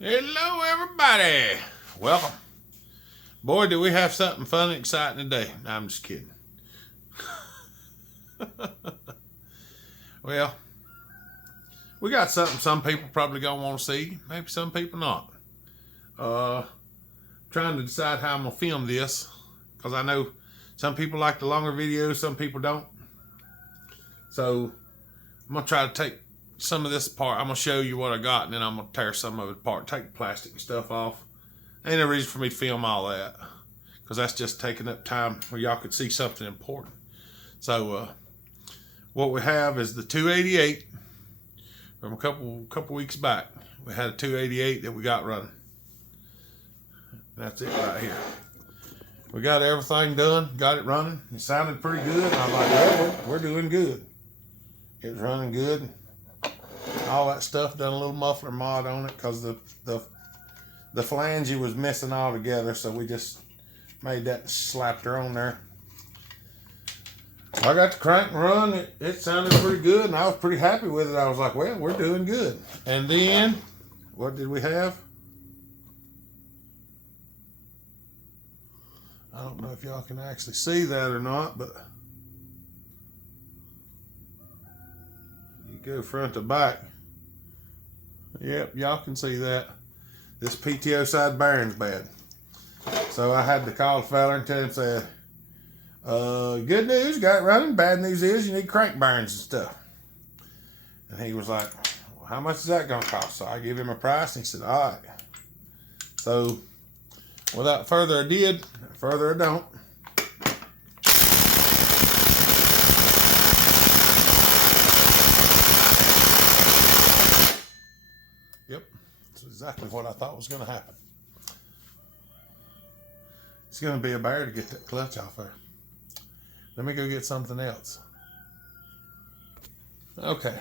Hello, everybody. Welcome. Boy, do we have something fun and exciting today. No, I'm just kidding. Well, we got something some people probably gonna want to see. Maybe some people not. Trying to decide how I'm gonna film this, because I know some people like the longer videos, some people don't. So I'm gonna try to take some of this apart. I'm gonna show you what I got, and then I'm gonna tear some of it apart, take the plastic and stuff off. Ain't no reason for me to film all that, because that's just taking up time where y'all could see something important. So what we have is the 288 from a couple weeks back. We had a 288 that we got running. That's it right here. We got everything done, got it running. It sounded pretty good. I was like, well, we're doing good. It was running good. All that stuff, done a little muffler mod on it because the flange was missing altogether, so we just made that, slapped her on there. I got the crank and run. It sounded pretty good, and I was pretty happy with it. I was like, well, we're doing good. And then, what did we have? I don't know if y'all can actually see that or not, but you go front to back. Yep, y'all can see that. This PTO side bearing's bad. So I had to call the fella and tell him, say, good news, got it running. Bad news is you need crank bearings and stuff. And he was like, well, how much is that gonna cost? So I gave him a price, and he said, all right. So without further ado, further ado, yep, that's exactly what I thought was gonna happen. It's gonna be a bear to get that clutch off there. Let me go get something else. Okay,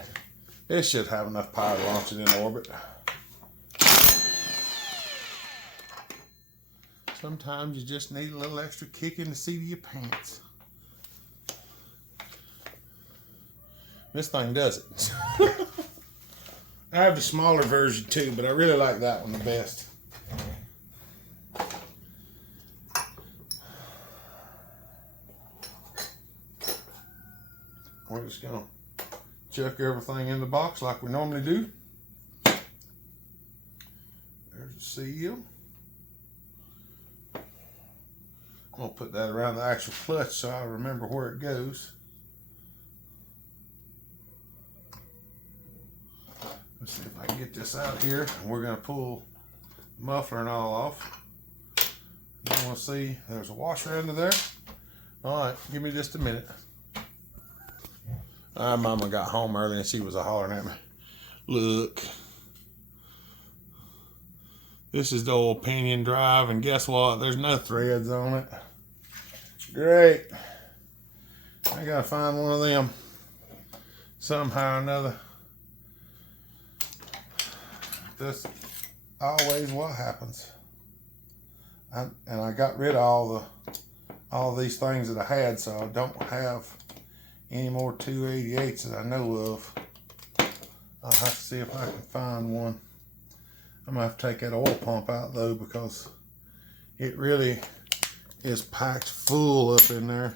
it should have enough power to launch it in orbit. Sometimes you just need a little extra kick in the seat of your pants. This thing does it. I have the smaller version too, but I really like that one the best. We're just gonna chuck everything in the box like we normally do. There's a seal. I'm gonna put that around the actual clutch so I remember where it goes. Let's see if I can get this out of here. And we're gonna pull the muffler and all off. Then we'll see there's a washer under there. All right, give me just a minute. Our mama got home early and she was hollering at me. Look. This is the old pinion drive, and guess what? There's no threads on it. Great. I gotta find one of them somehow or another. That's always what happens. And I got rid of all these things that I had, so I don't have any more 288s that I know of. I'll have to see if I can find one. I'm gonna have to take that oil pump out though, because it really is packed full up in there.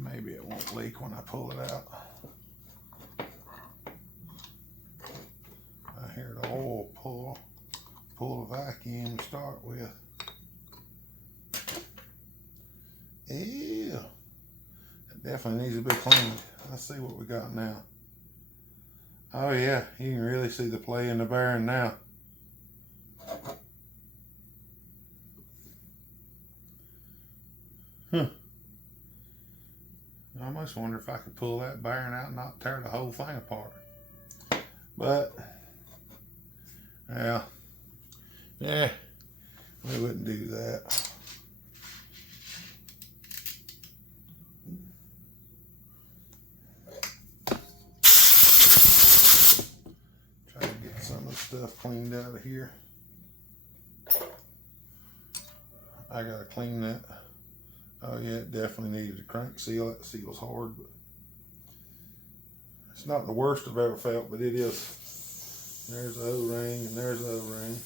Maybe it won't leak when I pull it out. I hear the oil pull the vacuum to start with. Yeah, it definitely needs to be cleaned. Let's see what we got now. Oh yeah, you can really see the play in the bearing now. Huh. I almost wonder if I could pull that bearing out and not tear the whole thing apart. But yeah, we wouldn't do that. Try to stuff cleaned out of here. I gotta clean that. Oh yeah, it definitely needed a crank seal. That seal's hard, but it's not the worst I've ever felt, but it is. There's the O-ring and there's the O-ring.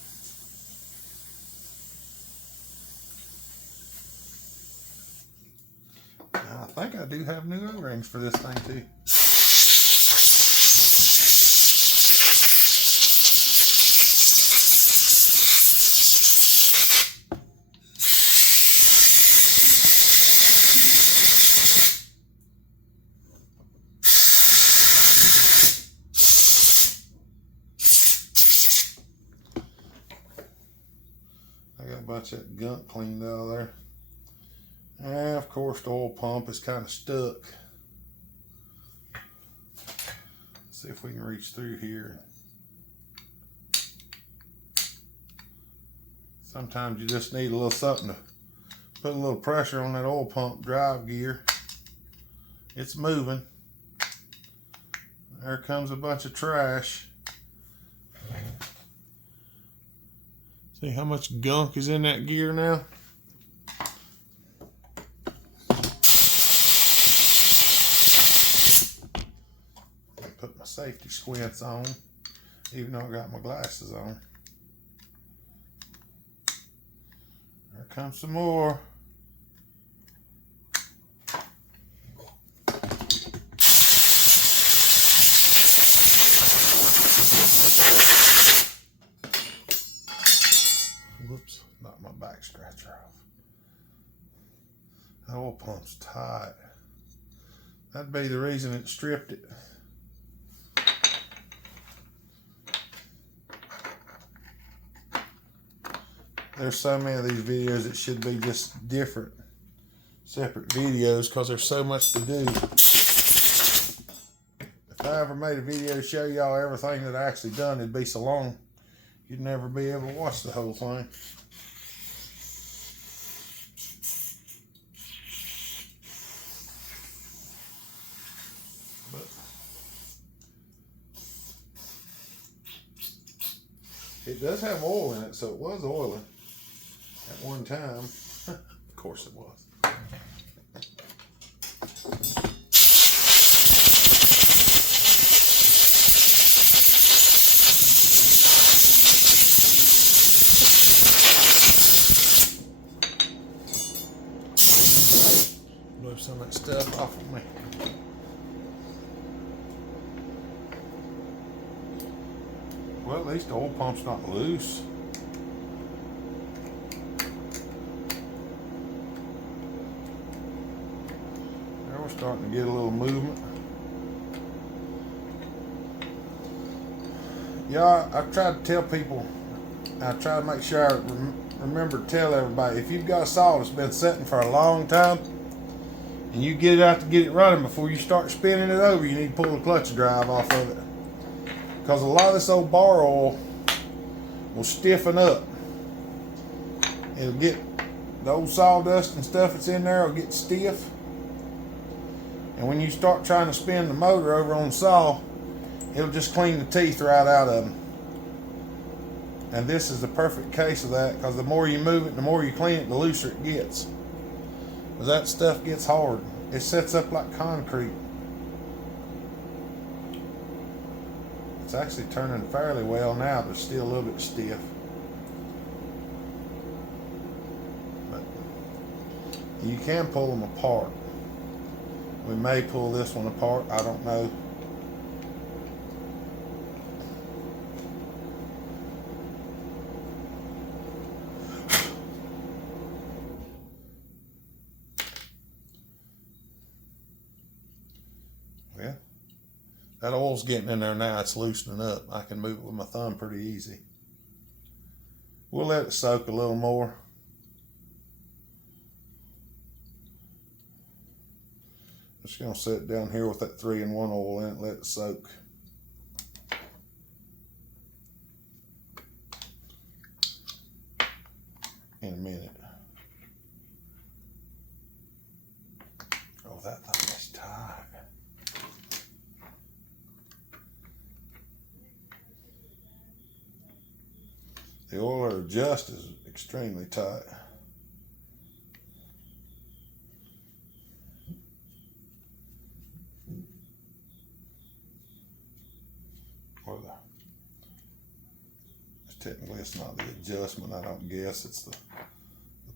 I think I do have new O-rings for this thing too. I got a bunch of that gunk cleaned out of there. And of course the oil pump is kind of stuck. Let's see if we can reach through here. Sometimes you just need a little something to put a little pressure on that oil pump drive gear. It's moving. There comes a bunch of trash. See how much gunk is in that gear now? Put my safety squints on, even though I got my glasses on. There comes some more. Whoops, knocked my back scratcher off. That oil pump's tight. That'd be the reason it stripped it. There's so many of these videos that should be just different, separate videos because there's so much to do. If I ever made a video to show y'all everything that I actually done, it'd be so long, you'd never be able to watch the whole thing. But it does have oil in it, so it was oiling at one time. Of course it was. Move some of that stuff off of me. Well, at least the oil pump's not loose. There we're starting to get a little movement. Yeah, I try to tell people, I try to make sure I remember to tell everybody, if you've got a saw that's been sitting for a long time, and you get it out to get it running, before you start spinning it over, you need to pull the clutch drive off of it. Because a lot of this old bar oil will stiffen up. It'll get, the old sawdust and stuff that's in there will get stiff. And when you start trying to spin the motor over on the saw, it'll just clean the teeth right out of them. And this is the perfect case of that, because the more you move it, the more you clean it, the looser it gets. Because that stuff gets hard. It sets up like concrete. It's actually turning fairly well now, but still a little bit stiff. But you can pull them apart. We may pull this one apart, I don't know. Yeah. That oil's getting in there now, it's loosening up. I can move it with my thumb pretty easy. We'll let it soak a little more. Just gonna set it down here with that 3-in-1 oil in it, let it soak. In a minute. Oh, that thing is tight. The oiler adjust is extremely tight. Technically, it's not the adjustment, I don't guess. It's the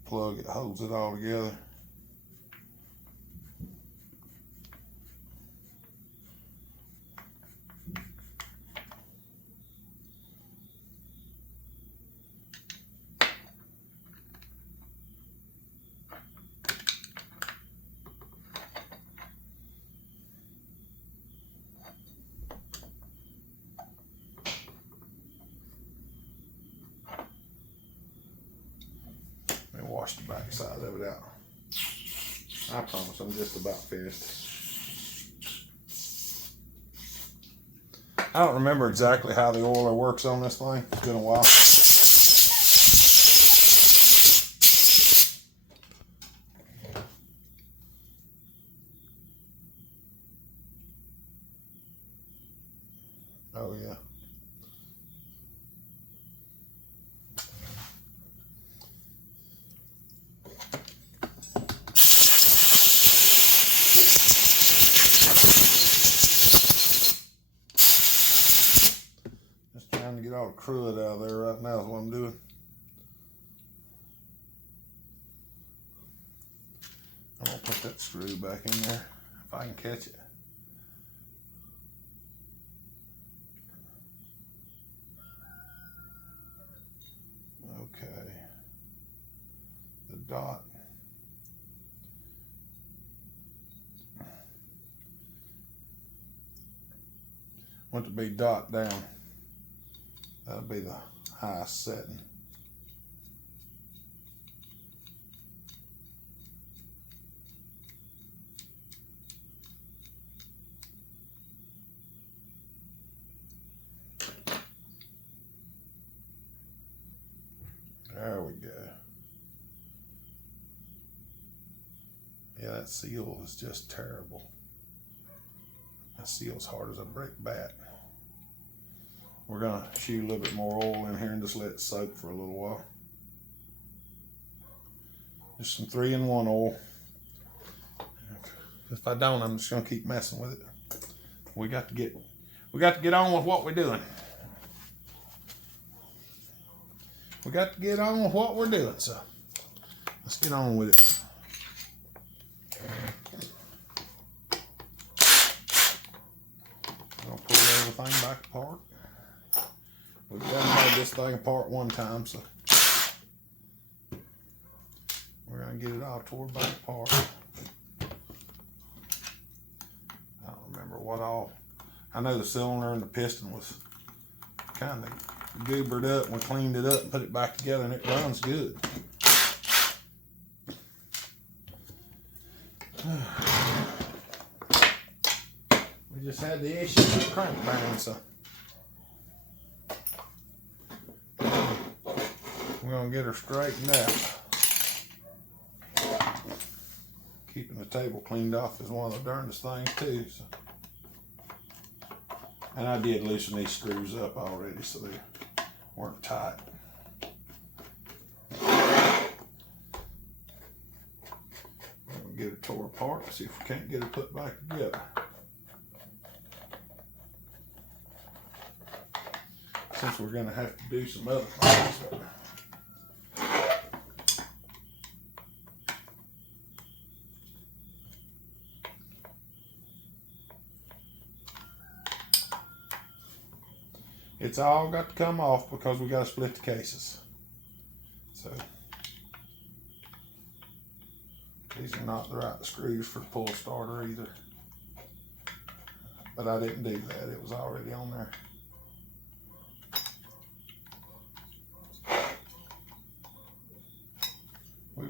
plug that holds it all together. Wash the back side of it out. I promise I'm just about finished. I don't remember exactly how the oiler works on this thing. It's been a while. Oh yeah. Trying to get all the crud out of there right now is what I'm doing. I'm gonna put that screw back in there if I can catch it. Okay. The dot. Want to be dot down. That'll be the highest setting. There we go. Yeah, that seal is just terrible. That seal's hard as a brick bat. We're gonna shoot a little bit more oil in here and just let it soak for a little while. Just some 3-in-1 oil. If I don't, I'm just gonna keep messing with it. We got to get on with what we're doing. We got to get on with what we're doing, so let's get on with it. I'm gonna pull everything back apart. We've done had this thing apart one time, so we're gonna get it all tore back apart. I don't remember what all. I know the cylinder and the piston was kind of goobered up, and we cleaned it up and put it back together, and it runs good. We just had the issue with the crank bearing, so we're gonna get her straightened out. Keeping the table cleaned off is one of the darndest things too. So. And I did loosen these screws up already, so they weren't tight. We're gonna get it tore apart, see if we can't get it put back together. Since we're gonna have to do some other things. It's all got to come off because we got to split the cases. So these are not the right screws for the pull starter either. But I didn't do that. It was already on there. We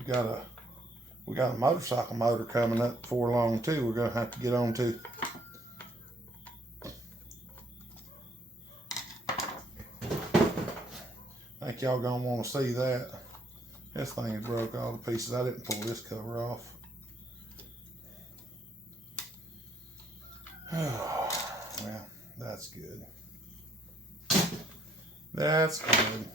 got a motorcycle motor coming up before long too. We're gonna have to get on to. I think y'all gonna want to see that. This thing is broke all to pieces. I didn't pull this cover off. Well, that's good. That's good.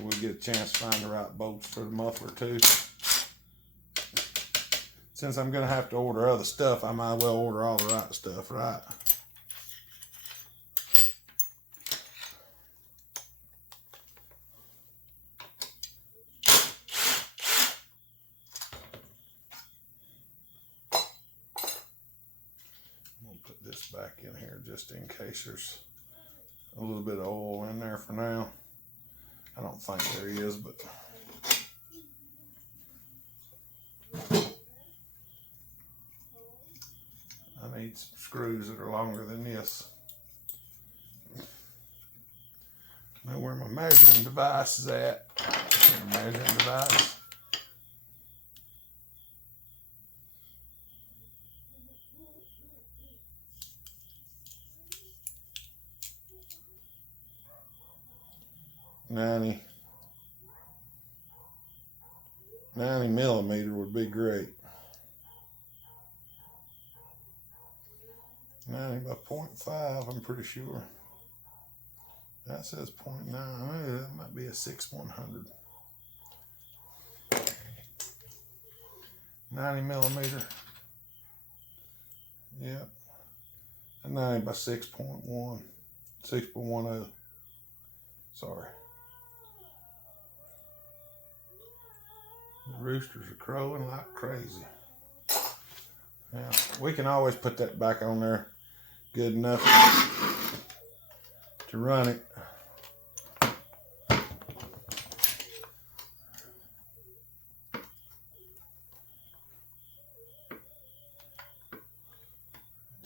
So we'll get a chance to find the right bolts for the muffler too. Since I'm gonna have to order other stuff, I might as well order all the right stuff, right? Put this back in here just in case there's a little bit of oil in there for now. I don't think there is, but I need some screws that are longer than this. Know where my measuring device is at. Measuring device. Ninety millimeter would be great. 90 by 0.5, I'm pretty sure. That says 0.9. Maybe that might be a 6/100. 90 millimeter. Yep. A 90 by 6.1. 6.10. Sorry. The roosters are crowing like crazy. Now, we can always put that back on there good enough to run it.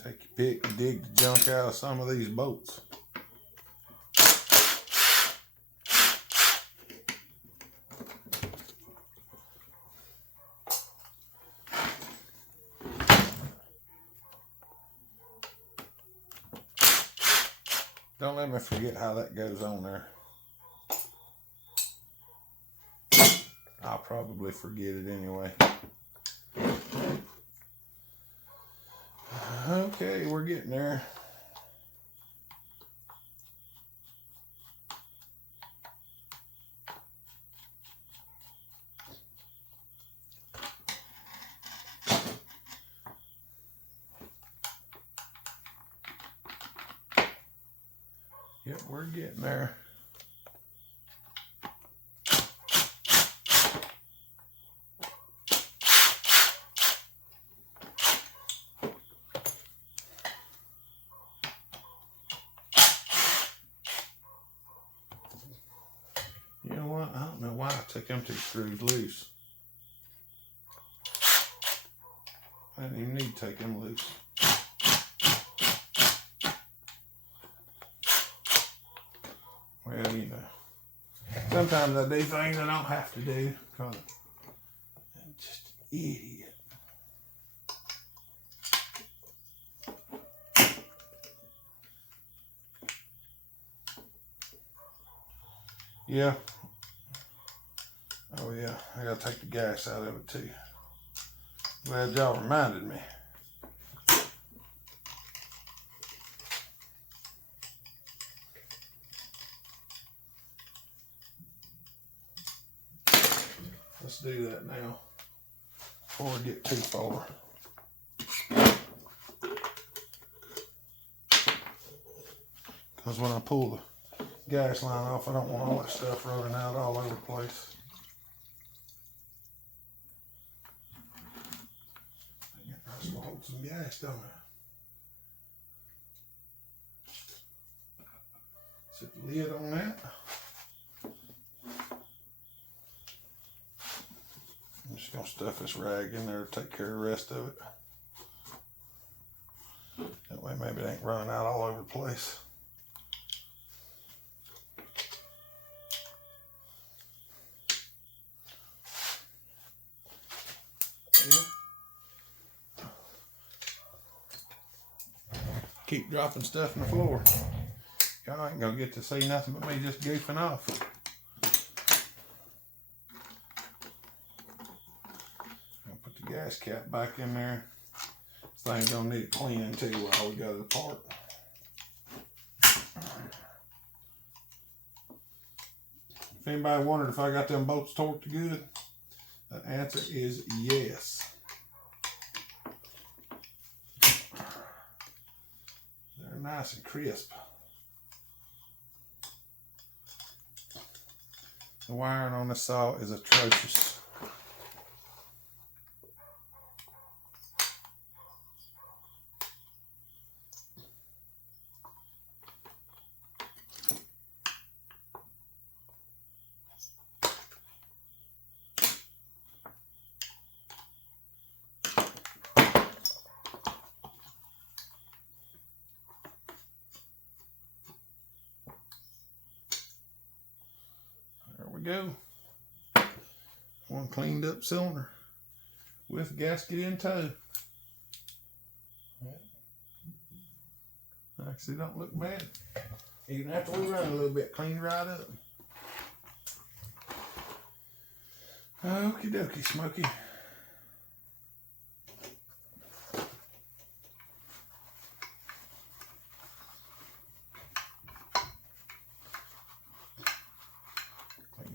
Take your pick and dig the junk out of some of these bolts. Don't let me forget how that goes on there. I'll probably forget it anyway. Okay, we're getting there. Yep, we're getting there. You know what? I don't know why I took them two screws loose. I didn't even need to take them loose. Well, you know, sometimes I do things I don't have to do because I'm just an idiot. Yeah. Oh yeah, I gotta take the gas out of it too. Glad y'all reminded me. Let's do that now before we get too far. Because when I pull the gas line off, I don't want all that stuff running out all over the place. I should hold some gas, don't I? Set the lid on that. I'm just going to stuff this rag in there to take care of the rest of it. That way maybe it ain't running out all over the place. Yeah. Keep dropping stuff on the floor. Y'all ain't going to get to see nothing but me just goofing off. Gas cap back in there. This thing's gonna need cleaning too while we got it apart. If anybody wondered if I got them bolts torqued good, the answer is yes. They're nice and crisp. The wiring on this saw is atrocious. Go. One cleaned up cylinder with gasket in tow. Actually don't look bad. Even after we run a little bit, cleaned right up. Okie dokie, Smokey.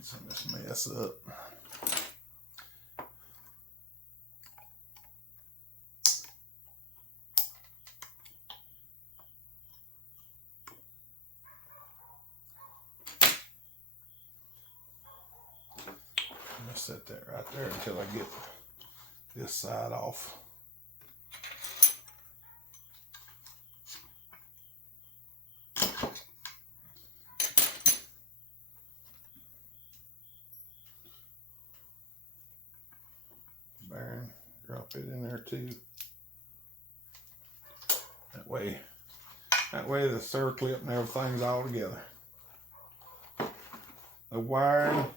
Some of this mess up. I'm gonna set that right there until I get this side off. Bearing, drop it in there too. That way the circlip and everything's all together. The wiring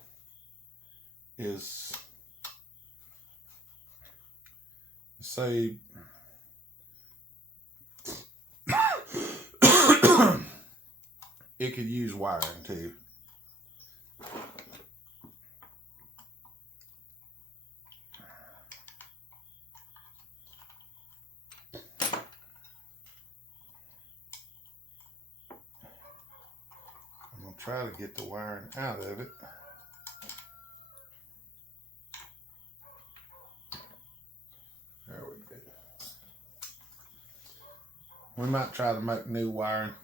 is, say, it could use wiring too. Try to get the wiring out of it. There we go. We might try to make new wiring.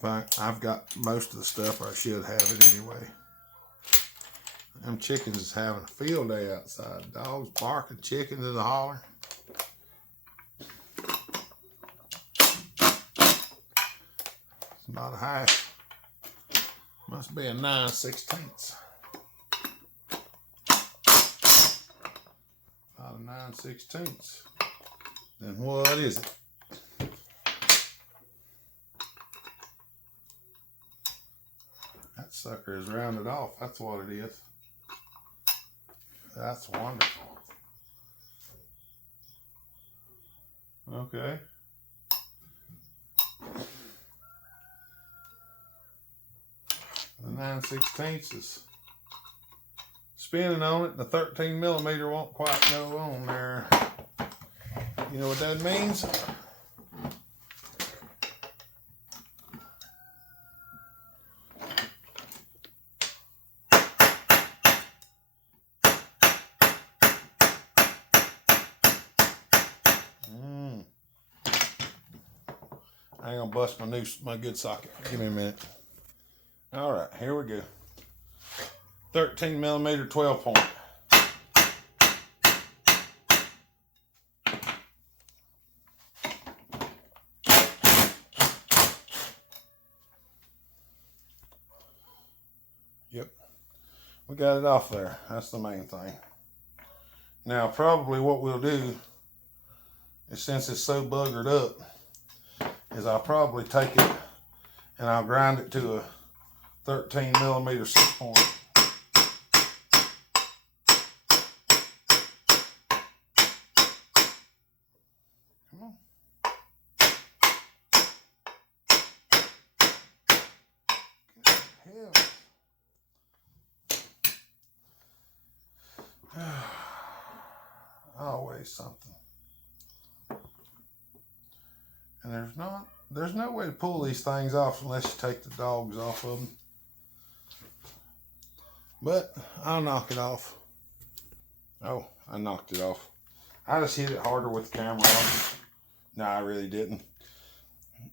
But I've got most of the stuff, or I should have it anyway. Them chickens is having a field day outside. Dogs barking, chickens in the holler. About a half. Must be a 9/16. About a 9/16. Then what is it? That sucker is rounded off. That's what it is. That's wonderful. Okay. The 9/16 is spinning on it. The 13mm won't quite go on there. You know what that means? I ain't gonna bust my good socket. Give me a minute. All right, here we go. 13mm 12 point. Yep, we got it off there. That's the main thing. Now, probably what we'll do is, since it's so buggered up, is I'll probably take it and I'll grind it to a 13mm 6 point. Come on. Good hell. Always something. And there's not there's no way to pull these things off unless you take the dogs off of them. But I'll knock it off. Oh, I knocked it off. I just hit it harder with the camera on. No, I really didn't.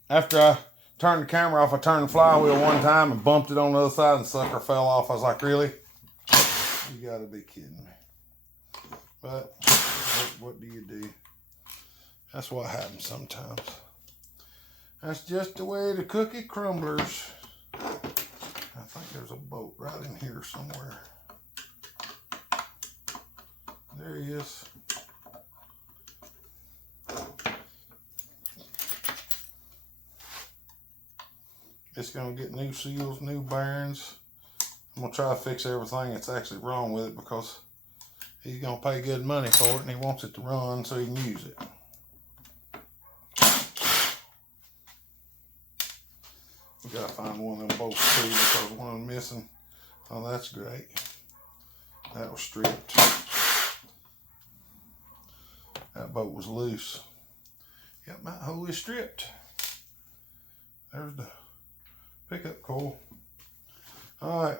After I turned the camera off, I turned the flywheel one time and bumped it on the other side and the sucker fell off. I was like, really? You gotta be kidding me. But what do you do? That's what happens sometimes. That's just the way the cookie crumblers. I think there's a bolt right in here somewhere. There he is. It's gonna get new seals, new bearings. I'm gonna try to fix everything that's actually wrong with it because he's gonna pay good money for it and he wants it to run so he can use it. We gotta find one of them bolts too because one of them missing. Oh, that's great. That was stripped. That bolt was loose. Yep, my hole is stripped. There's the pickup coil. All right.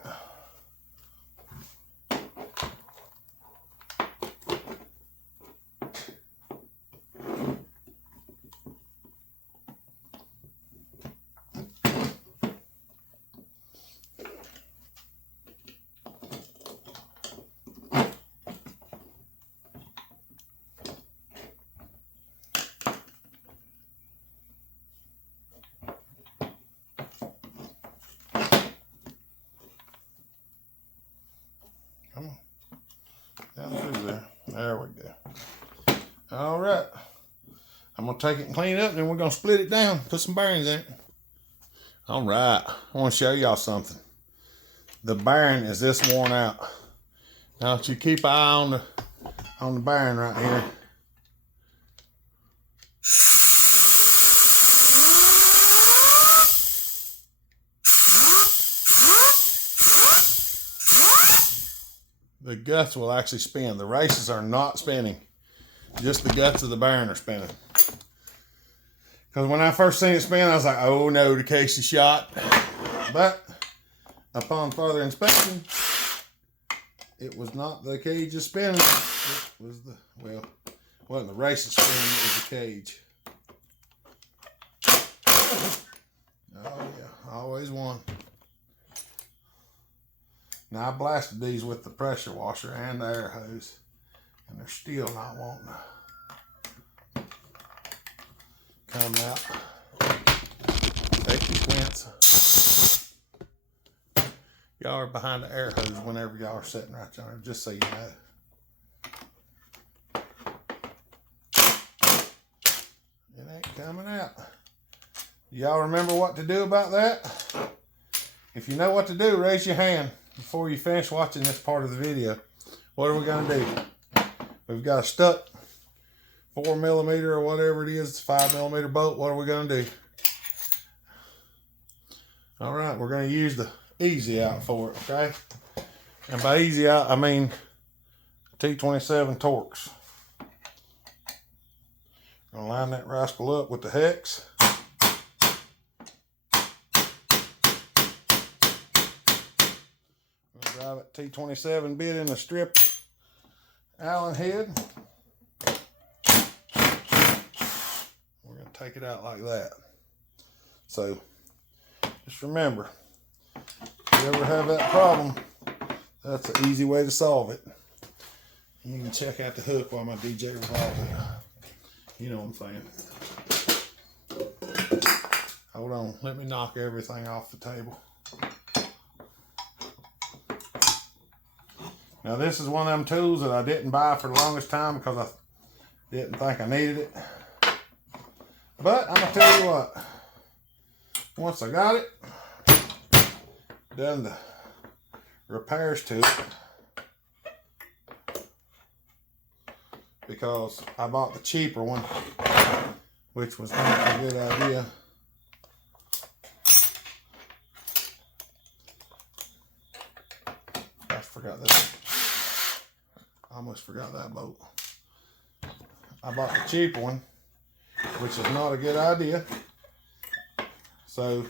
Come on. Down through there. There we go. All right. I'm going to take it and clean it up, and then we're going to split it down, put some bearings in it. All right. I want to show y'all something. The bearing is this worn out. Now, if you keep an eye on the bearing right here. The guts will actually spin. The races are not spinning. Just the guts of the bearing are spinning. Because when I first seen it spin, I was like, oh no, the case is shot. But upon further inspection, it was not the cage is spinning. It was the, well, it wasn't the races spinning, it was the cage. Oh yeah, always one. Now I blasted these with the pressure washer and the air hose, and they're still not wanting to come out. Take your quints. Y'all are behind the air hose whenever y'all are sitting right there, just so you know. It ain't coming out. Y'all remember what to do about that? If you know what to do, raise your hand before you finish watching this part of the video. What are we going to do? We've got a stuck 4mm or whatever it is, 5mm bolt. What are we going to do? All right, we're going to use the easy out for it, okay? And by easy out, I mean T27 Torx. Gonna line that rascal up with the hex. Drive that T27 bit in the strip Allen head. We're going to take it out like that. So just remember, if you ever have that problem, that's an easy way to solve it. You can check out the hook while my DJ revolves it. You know what I'm saying. Hold on, let me knock everything off the table. Now this is one of them tools that I didn't buy for the longest time because I didn't think I needed it. But I'm going to tell you what, once I got it, done the repairs to it, because I bought the cheaper one, which was not a good idea. I forgot that. I almost forgot that bolt. I bought the cheaper one, which is not a good idea. So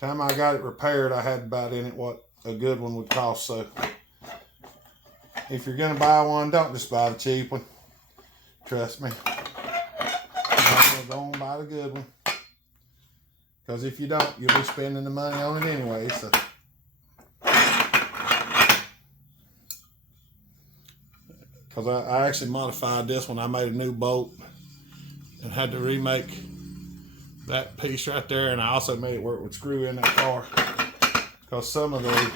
time I got it repaired, I had about in it what a good one would cost. So if you're gonna buy one, don't just buy the cheap one. Trust me. Go and buy the good one. Because if you don't, you'll be spending the money on it anyway. So because I actually modified this one. I made a new bolt and had to remake that piece right there, and I also made it where it would screw in that car, because some of the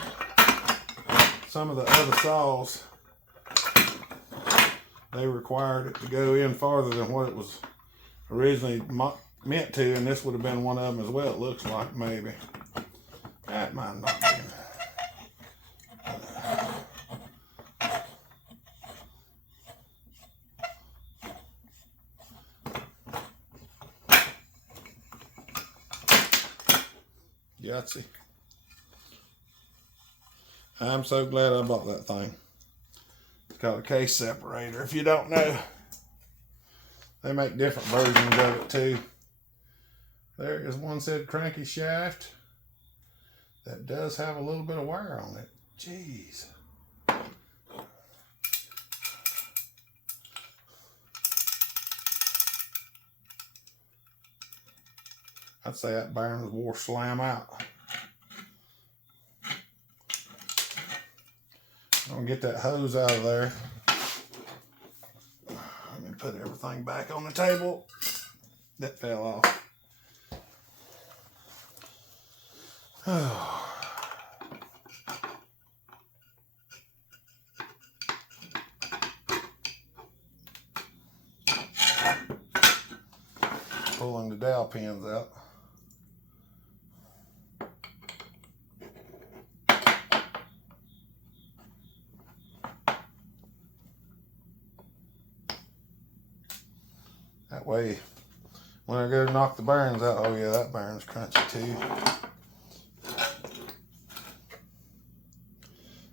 other saws, they required it to go in farther than what it was originally meant to, and this would have been one of them as well. It looks like maybe that might not be. Yahtzee. I'm so glad I bought that thing. It's called a case separator. If you don't know, they make different versions of it too. There is one said Crankshaft that does have a little bit of wear on it. Jeez. I'd say that bearing wore slam out. I'm gonna get that hose out of there. Let me put everything back on the table. That fell off. Pulling the dowel pins out. That way, when I go to knock the bearings out, oh yeah, that bearing's crunchy too.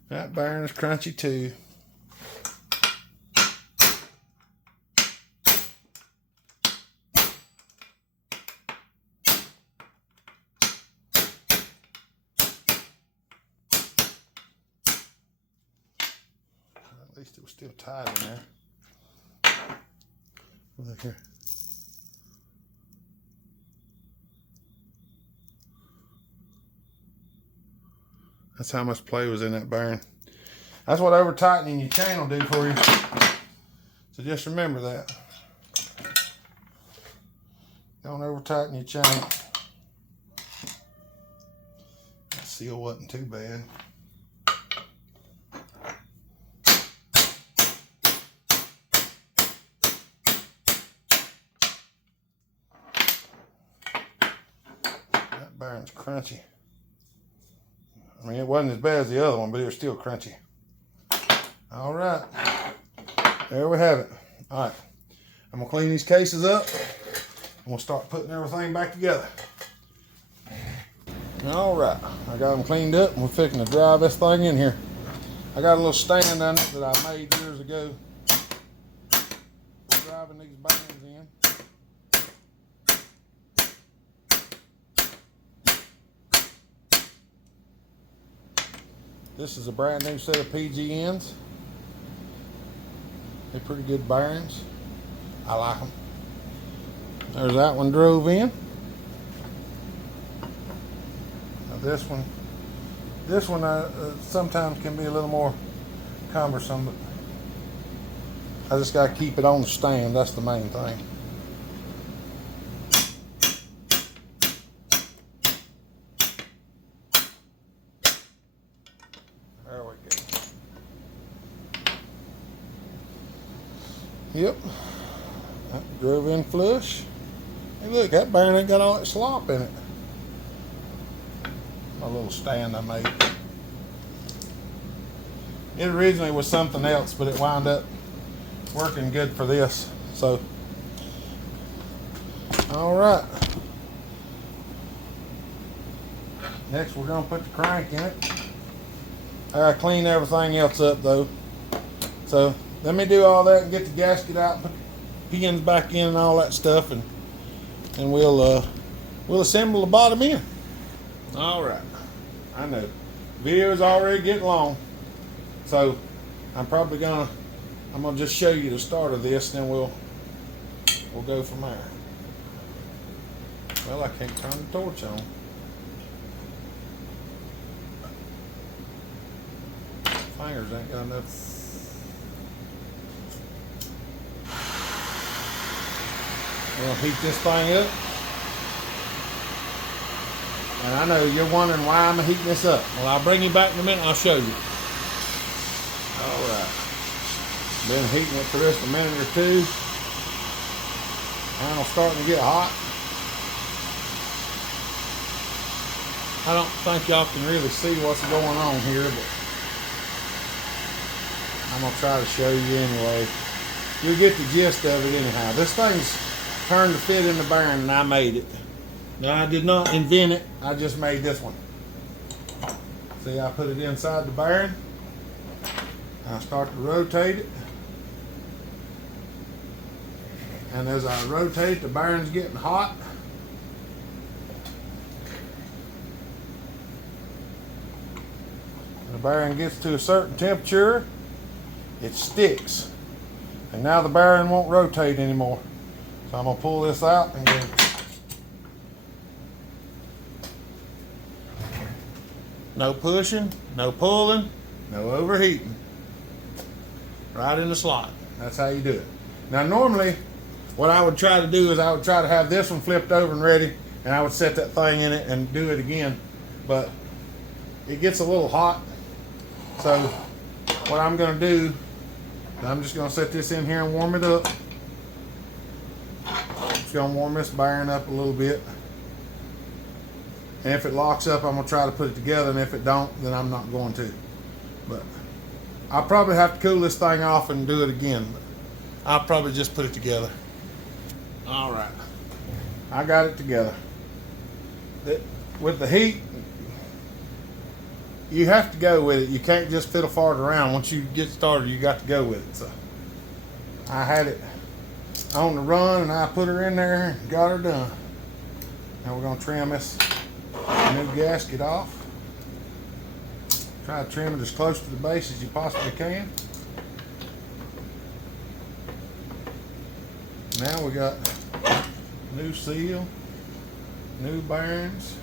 That bearing is crunchy too. At least it was still tight in there. Look here. That's how much play was in that bearing. That's what over tightening your chain will do for you. So just remember that. Don't over tighten your chain. That seal wasn't too bad. That bearing's crunchy. I mean, it wasn't as bad as the other one, but it was still crunchy. All right, there we have it. All right, I'm gonna clean these cases up, and we'll start putting everything back together. All right, I got them cleaned up, and we're fixing to drive this thing in here. I got a little stand on it that I made years ago, driving these bearings in. This is a brand new set of PGNs. They're pretty good bearings. I like them. There's that one drove in. Now this one sometimes can be a little more cumbersome, but I just got to keep it on the stand. That's the main thing. There we go. Yep, that drove in flush. Hey look, that bearing ain't got all that slop in it. My little stand I made. It originally was something else, but it wound up working good for this. So, all right. Next we're gonna put the crank in it. I gotta clean everything else up though. So let me do all that and get the gasket out, put the pins back in and all that stuff, and we'll assemble the bottom end. All right, I know video's already getting long, so I'm gonna just show you the start of this, then we'll go from there. Well, I can't turn the torch on. Fingers ain't got enough. We'll heat this thing up. And I know you're wondering why I'm heating this up. Well, I'll bring you back in a minute and I'll show you. All right. Been heating it for just a minute or two. Panel's starting to get hot. I don't think y'all can really see what's going on here, but I'm going to try to show you anyway. You'll get the gist of it anyhow. This thing's turned to fit in the bearing and I made it. Now, I did not invent it, I just made this one. See, I put it inside the bearing. I start to rotate it. And as I rotate, the bearing's getting hot. The bearing gets to a certain temperature, it sticks. And now the bearing won't rotate anymore. So I'm gonna pull this out and go. No pushing, no pulling, no overheating. Right in the slot. That's how you do it. Now normally, what I would try to do is I would try to have this one flipped over and ready, and I would set that thing in it and do it again. But it gets a little hot. So what I'm gonna do, I'm just gonna set this in here and warm it up. Just gonna warm this bearing up a little bit. And if it locks up, I'm gonna try to put it together, and if it don't, then I'm not going to. But I'll probably have to cool this thing off and do it again. But I'll probably just put it together. All right, I got it together. With the heat, you have to go with it. You can't just fiddle fart around. Once you get started, you got to go with it. So I had it on the run, and I put her in there and got her done. Now we're gonna trim this new gasket off. Try to trim it as close to the base as you possibly can. Now we got new seal, new bearings,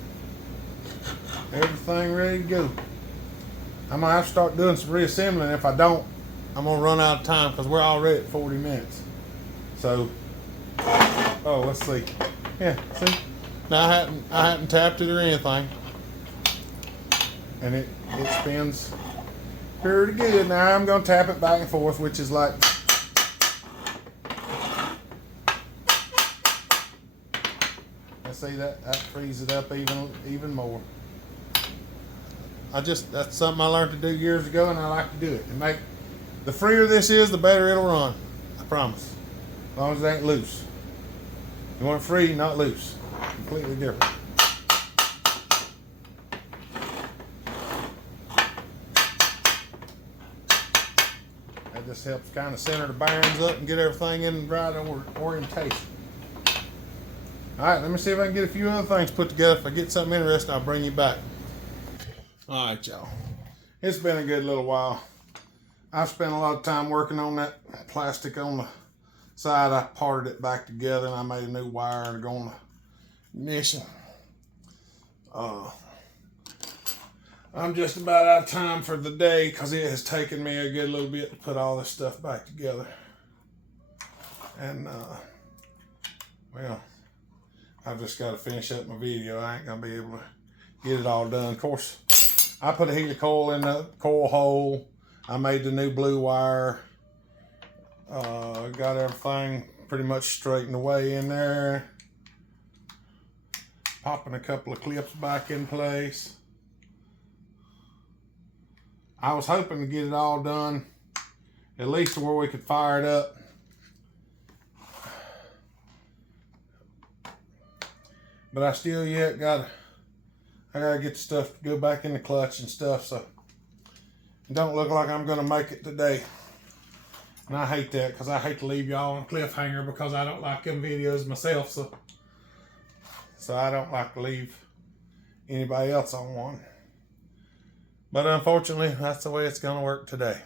everything ready to go. I'm gonna have to start doing some reassembling. If I don't, I'm gonna run out of time because we're already at 40 minutes. So, oh, let's see. Yeah, see? Now I hadn't tapped it or anything. And it spins pretty good. Now I'm gonna tap it back and forth, which is like, see that frees it up even more. That's something I learned to do years ago, and I like to do it. And the freer this is, the better it'll run. I promise. As long as it ain't loose. You want it free, not loose. Completely different. That just helps kind of center the bearings up and get everything in the right orientation. All right, let me see if I can get a few other things put together. If I get something interesting, I'll bring you back. All right, y'all. It's been a good little while. I've spent a lot of time working on that plastic on the side. I parted it back together, and I made a new wire to go on the ignition. I'm just about out of time for the day because it has taken me a good little bit to put all this stuff back together. And, well, I've just got to finish up my video. I ain't going to be able to get it all done. Of course, I put a heater coil in the coil hole. I made the new blue wire. Got everything pretty much straightened away in there. Popping a couple of clips back in place. I was hoping to get it all done, at least to where we could fire it up. But I still I gotta get the stuff to go back in the clutch and stuff, so it don't look like I'm gonna make it today. And I hate that, because I hate to leave y'all on a cliffhanger, because I don't like them videos myself, so I don't like to leave anybody else on one. But unfortunately, that's the way it's going to work today.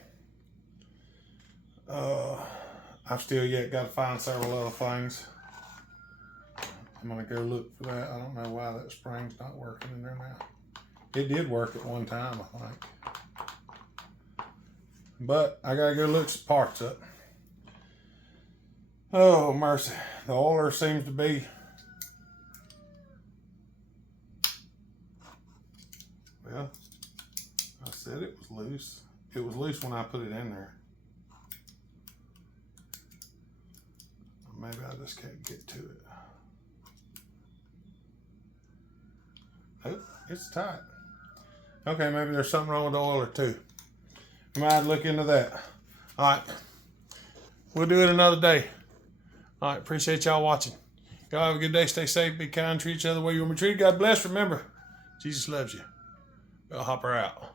I've still yet got to find several other things. I'm going to go look for that. I don't know why that spring's not working in there now. It did work at one time, I think. But I got to go look some parts up. Oh, mercy. The oiler seems to be... Well, I said it was loose. It was loose when I put it in there. Maybe I just can't get to it. Oh, it's tight. Okay, maybe there's something wrong with the oiler too. I might look into that. All right, we'll do it another day. All right, appreciate y'all watching. Y'all have a good day. Stay safe. Be kind. Treat each other the way you want to be treated. God bless. Remember, Jesus loves you. Bell Hopper out.